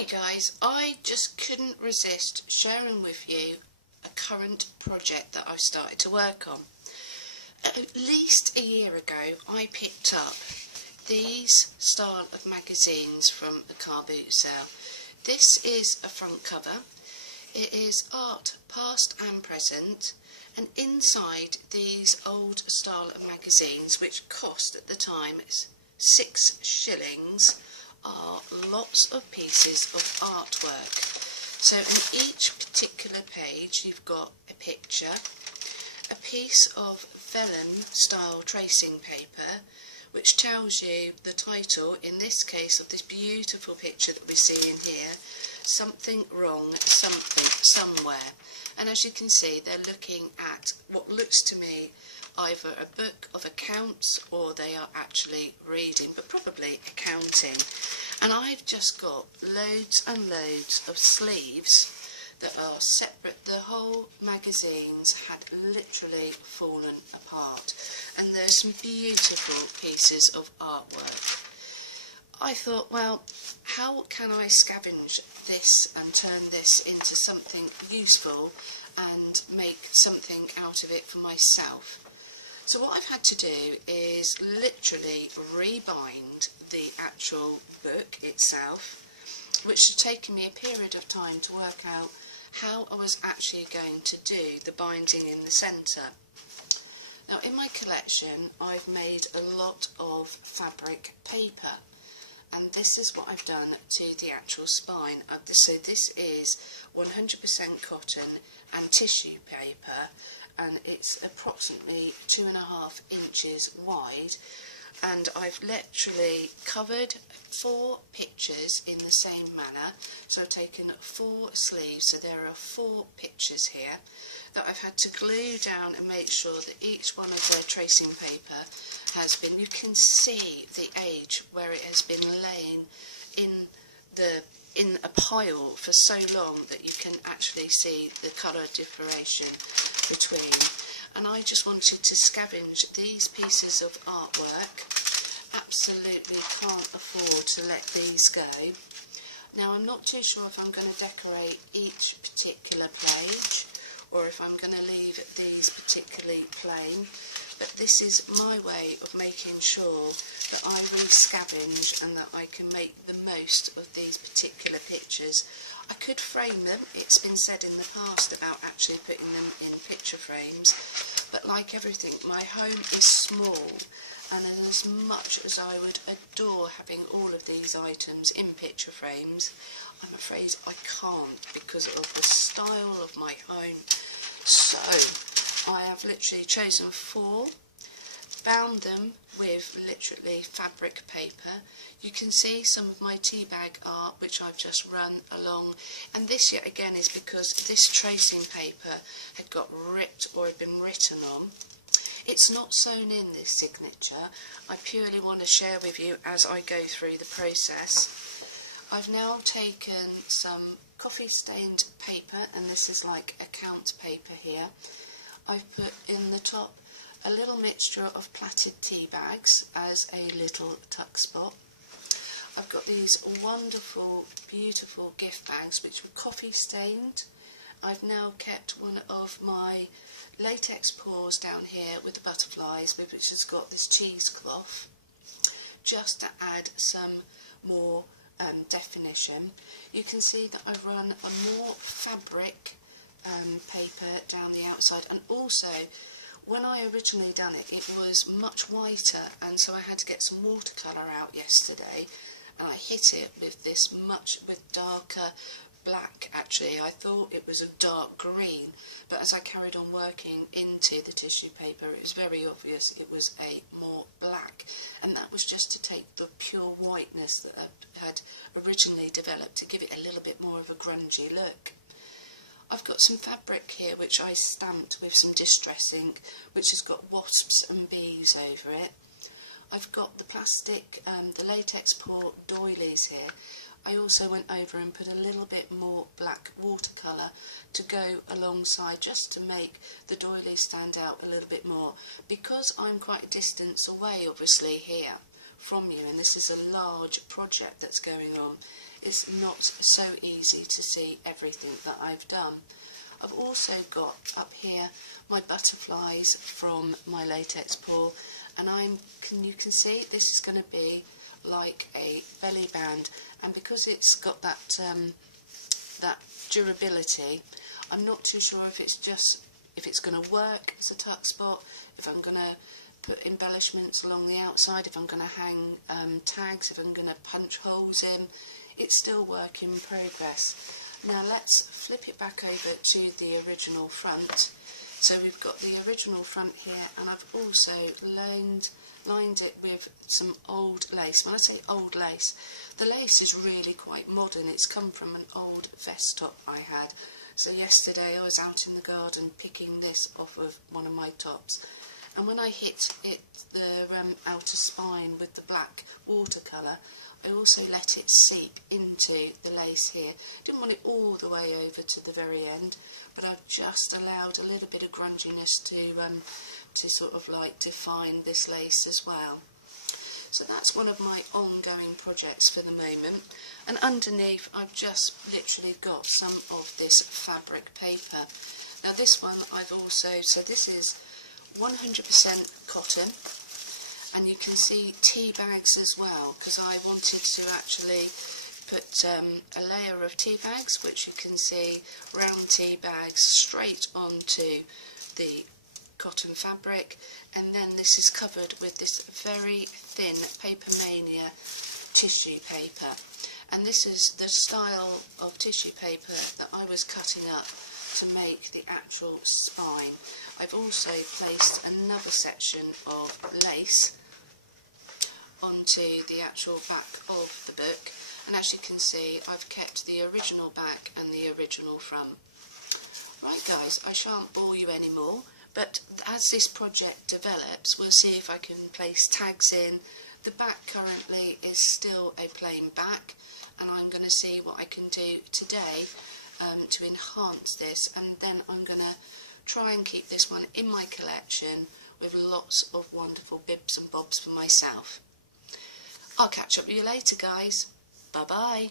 Hi guys, I just couldn't resist sharing with you a current project that I've started to work on. At least a year ago I picked up these style of magazines from a car boot sale. This is a front cover. It is art past and present, and inside these old style of magazines, which cost at the time 6 shillings, are lots of pieces of artwork. So in each particular page you've got a picture, a piece of vellum style tracing paper which tells you the title, in this case of this beautiful picture that we're seeing here, Something Wrong, Something, Somewhere. And as you can see, they're looking at what looks to me either a book of accounts or they are actually reading, but probably accounting. And I've just got loads and loads of sleeves that are separate. The whole magazines had literally fallen apart, and there's some beautiful pieces of artwork. I thought, well, how can I scavenge this and turn this into something useful and make something out of it for myself? So what I've had to do is literally rebind the actual book itself, which has taken me a period of time to work out how I was actually going to do the binding in the centre. Now in my collection I've made a lot of fabric paper, and this is what I've done to the actual spine of this. So this is 100% cotton and tissue paper, and it's approximately 2.5 inches wide, and I've literally covered 4 pictures in the same manner. So I've taken 4 sleeves, so there are 4 pictures here that I've had to glue down and make sure that each one of their tracing paper has been, you can see the age where it has been laying in a pile for so long that you can actually see the colour differentiation between. And I just wanted to scavenge these pieces of artwork. Absolutely can't afford to let these go. Now I'm not too sure if I'm going to decorate each particular page or if I'm going to leave these particularly plain, but this is my way of making sure that I really scavenge and that I can make the most of these particular pictures. I could frame them. It's been said in the past about actually putting them in picture frames, but like everything, my home is small, and as much as I would adore having all of these items in picture frames, I'm afraid I can't because of the style of my home. So I have literally chosen 4, bound them with literally fabric paper. You can see some of my tea bag art which I've just run along, and this yet again is because this tracing paper had got ripped or had been written on. It's not sewn in, this signature. I purely want to share with you as I go through the process. I've now taken some coffee stained paper, and this is like account paper here. I've put in the top a little mixture of plaited tea bags as a little tuck spot. I've got these wonderful, beautiful gift bags which were coffee stained. I've now kept one of my latex paws down here with the butterflies, which has got this cheesecloth, just to add some more definition. You can see that I've run a more fabric paper down the outside, and also when I originally done it, it was much whiter, and so I had to get some watercolour out yesterday, and I hit it with this with darker black. Actually I thought it was a dark green, but as I carried on working into the tissue paper it was very obvious it was a more black, and that was just to take the pure whiteness that I had originally developed to give it a little bit more of a grungy look. I've got some fabric here which I stamped with some distress ink, which has got wasps and bees over it. I've got the plastic, the latex paw doilies here. I also went over and put a little bit more black watercolour to go alongside, just to make the doilies stand out a little bit more. Because I'm quite a distance away obviously here from you, and this is a large project that's going on. It's not so easy to see everything that I've done. I've also got up here my butterflies from my latex pool, and you can see this is going to be like a belly band, and because it's got that that durability, I'm not too sure if it's going to work as a tuck spot, if I'm going to put embellishments along the outside, if I'm going to hang tags, if I'm going to punch holes in. It's still work in progress. Now let's flip it back over to the original front. So we've got the original front here, and I've also lined it with some old lace. When I say old lace, the lace is really quite modern. It's come from an old vest top I had. So yesterday I was out in the garden picking this off of one of my tops, and when I hit it, the outer spine with the black watercolour, I also let it seep into the lace here. Didn't want it all the way over to the very end, but I've just allowed a little bit of grunginess to sort of like define this lace as well. So that's one of my ongoing projects for the moment. And underneath I've just literally got some of this fabric paper. Now this one I've also, so this is 100% cotton. And you can see tea bags as well, because I wanted to actually put a layer of tea bags, which you can see round tea bags straight onto the cotton fabric, and then this is covered with this very thin Paper Mania tissue paper. And this is the style of tissue paper that I was cutting up to make the actual spine. I've also placed another section of lace onto the actual back of the book, and as you can see I've kept the original back and the original front. Right guys, I shan't bore you anymore, but as this project develops we'll see if I can place tags in. The back currently is still a plain back, and I'm going to see what I can do today to enhance this, and then I'm going to try and keep this one in my collection with lots of wonderful bibs and bobs for myself. I'll catch up with you later guys. Bye bye.